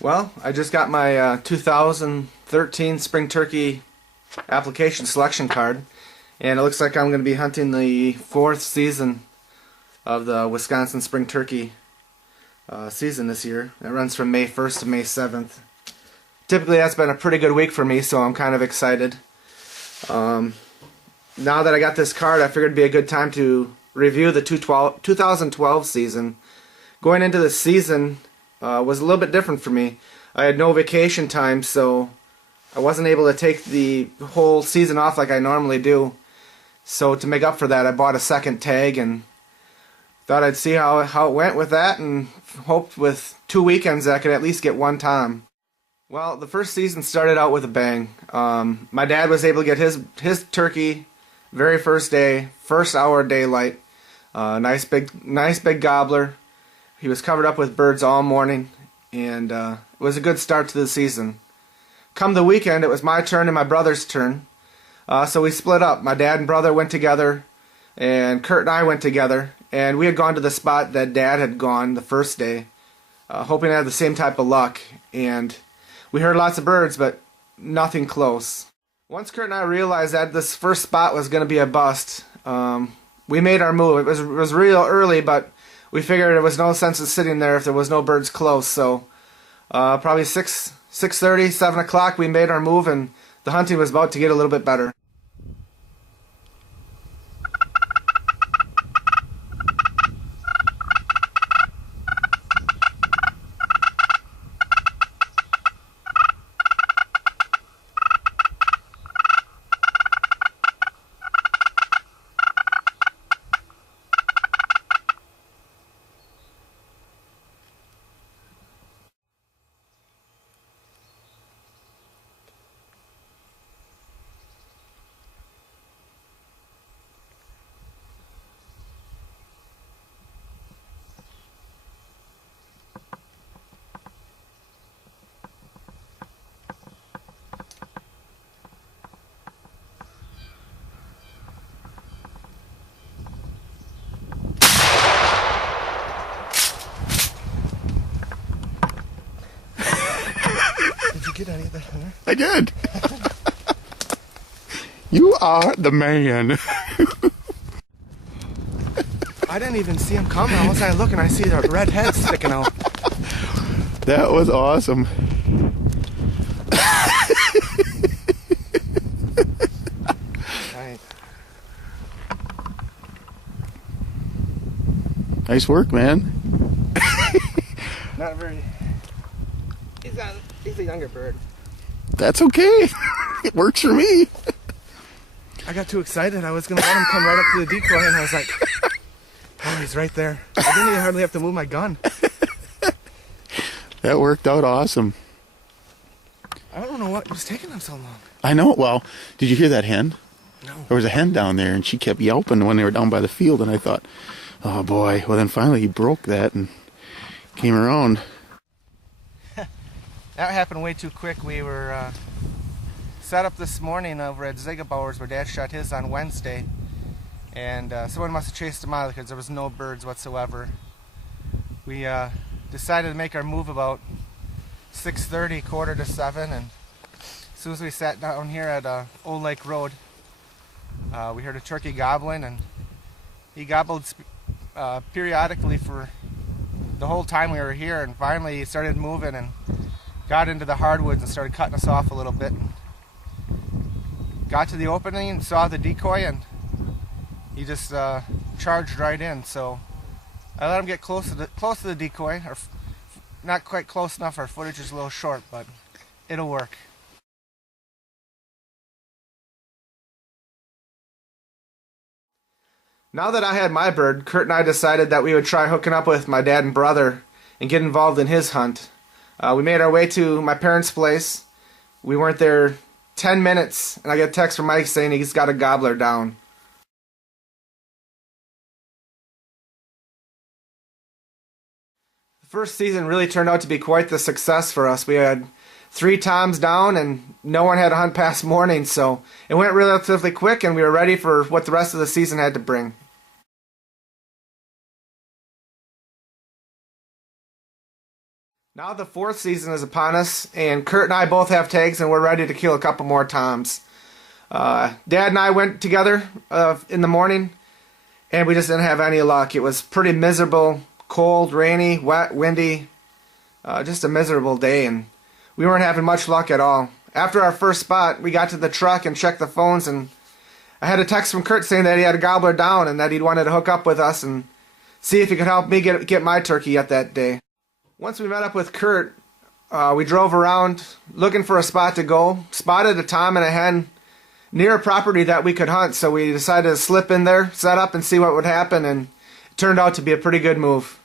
Well, I just got my 2013 Spring Turkey application selection card, and it looks like I'm going to be hunting the fourth season of the Wisconsin Spring Turkey season this year. It runs from May 1st to May 7th. Typically that's been a pretty good week for me, so I'm kind of excited. Now that I got this card, I figured it'd be a good time to review the 2012 season. Going into the season was a little bit different for me. I had no vacation time, so I wasn't able to take the whole season off like I normally do. So to make up for that, I bought a second tag and thought I'd see how it went with that, and hoped with 2 weekends that I could at least get one time. Well, the first season started out with a bang. My dad was able to get his turkey very first day, first hour of daylight. Nice big gobbler. He was covered up with birds all morning, and it was a good start to the season. Come the weekend, it was my turn and my brother's turn. So we split up. My dad and brother went together, and Kurt and I went together, and we had gone to the spot that Dad had gone the first day, hoping to have the same type of luck. And we heard lots of birds, but nothing close. Once Kurt and I realized that this first spot was going to be a bust, we made our move. It was real early, but we figured there was no sense of sitting there if there was no birds close. So probably 6:30, 7 o'clock, we made our move, and the hunting was about to get a little bit better. Did you get any of that, Hunter? I did. You are the man. I didn't even see him coming. All of a sudden I look and I see the red head sticking out. That was awesome. Right. Nice work, man. Not very. He's a younger bird. That's okay. It works for me. I got too excited. I was going to let him come right up to the decoy, and I was like, oh, he's right there. I didn't even hardly have to move my gun. That worked out awesome. I don't know what was taking him so long. I know. Well, did you hear that hen? No. There was a hen down there, and she kept yelping when they were down by the field, and I thought, oh boy. Well, then finally he broke that and came around. That happened way too quick. We were set up this morning over at Zigabauer's where Dad shot his on Wednesday, and someone must have chased him out because there was no birds whatsoever. We decided to make our move about 6:30, quarter to 7, and as soon as we sat down here at Old Lake Road, we heard a turkey gobbling, and he gobbled periodically for the whole time we were here, and finally he started moving and got into the hardwoods and started cutting us off a little bit. And got to the opening and saw the decoy, and he just charged right in. So I let him get close to the decoy, or not quite close enough. Our footage is a little short, but it'll work. Now that I had my bird, Kurt and I decided that we would try hooking up with my dad and brother and get involved in his hunt. We made our way to my parents' place. We weren't there 10 minutes, and I get a text from Mike saying he's got a gobbler down. The first season really turned out to be quite the success for us. We had 3 toms down, and no one had to hunt past morning, so it went relatively quick, and we were ready for what the rest of the season had to bring. Now the 4th season is upon us, and Kurt and I both have tags, and we're ready to kill a couple more toms. Dad and I went together in the morning, and we just didn't have any luck. It was pretty miserable, cold, rainy, wet, windy, just a miserable day, and we weren't having much luck at all. After our first spot, we got to the truck and checked the phones, and I had a text from Kurt saying that he had a gobbler down and that he'd wanted to hook up with us and see if he could help me get my turkey yet that day. Once we met up with Kurt, we drove around looking for a spot to go, spotted a tom and a hen near a property that we could hunt, so we decided to slip in there, set up, and see what would happen, and it turned out to be a pretty good move.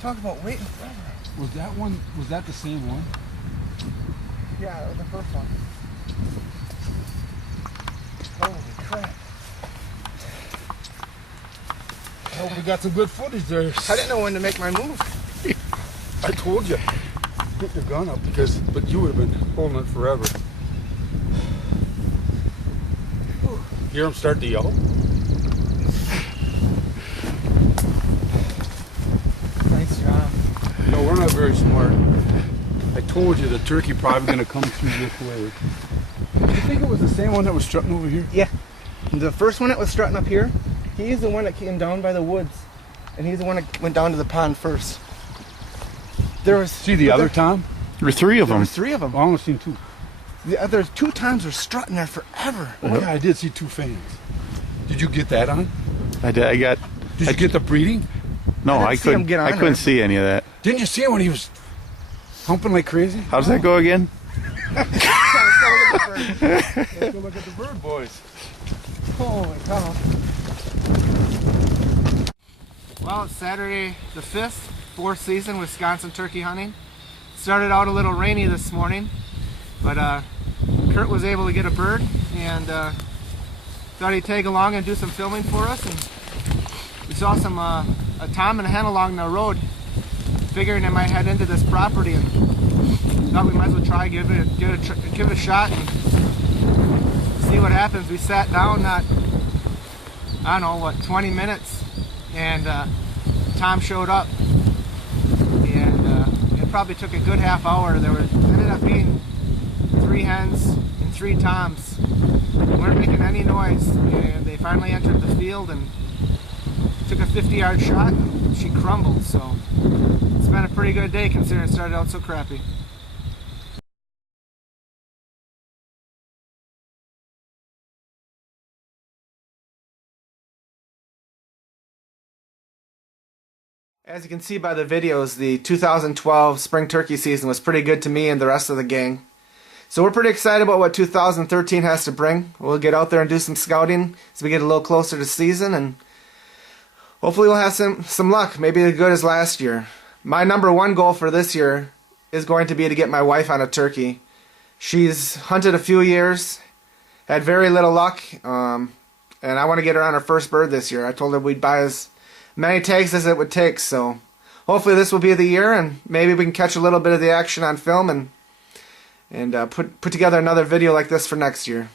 Talk about waiting forever. Was that one? Was that the same one? Yeah, that was the first one. Holy crap. I hope we got some good footage there. I didn't know when to make my move. I told you. Put your gun up but you would have been holding it forever. Hear him start to yelp? Nice job. No, we're not very smart. I told you the turkey probably going to come through this way. Do you think it was the same one that was strutting over here? Yeah. The first one that was strutting up here, he's the one that came down by the woods. And he's the one that went down to the pond first. There was... See the other Tom? There were three of There them. was three of them. I only seen two. The other two times were strutting there forever. Oh yeah, I did see two fans. Did you get that on? I did. Did you get the breeding? No, I I didn't see him couldn't. get on I couldn't there. see any of that. Didn't you see him when he was humping like crazy? How does that go again? Let's go look at the bird boys. Holy cow. Well, it's Saturday the 5th, 4th season Wisconsin turkey hunting. Started out a little rainy this morning, but Kurt was able to get a bird and thought he'd tag along and do some filming for us. And we saw some a tom and a hen along the road, figuring they might head into this property, and thought we might as well try give it a shot and see what happens. We sat down, I don't know what, 20 minutes, and Tom showed up, and it probably took a good half hour. There ended up being 3 hens and 3 toms. They weren't making any noise, and they finally entered the field and took a 50-yard shot, and she crumbled. So it's been a pretty good day considering it started out so crappy. As you can see by the videos, the 2012 spring turkey season was pretty good to me and the rest of the gang. So we're pretty excited about what 2013 has to bring. We'll get out there and do some scouting as we get a little closer to season, and hopefully we'll have some luck, maybe as good as last year. My number one goal for this year is going to be to get my wife on a turkey. She's hunted a few years, had very little luck, and I want to get her on her first bird this year. I told her we'd buy as many tags as it would take, so hopefully this will be the year, and maybe we can catch a little bit of the action on film and put together another video like this for next year.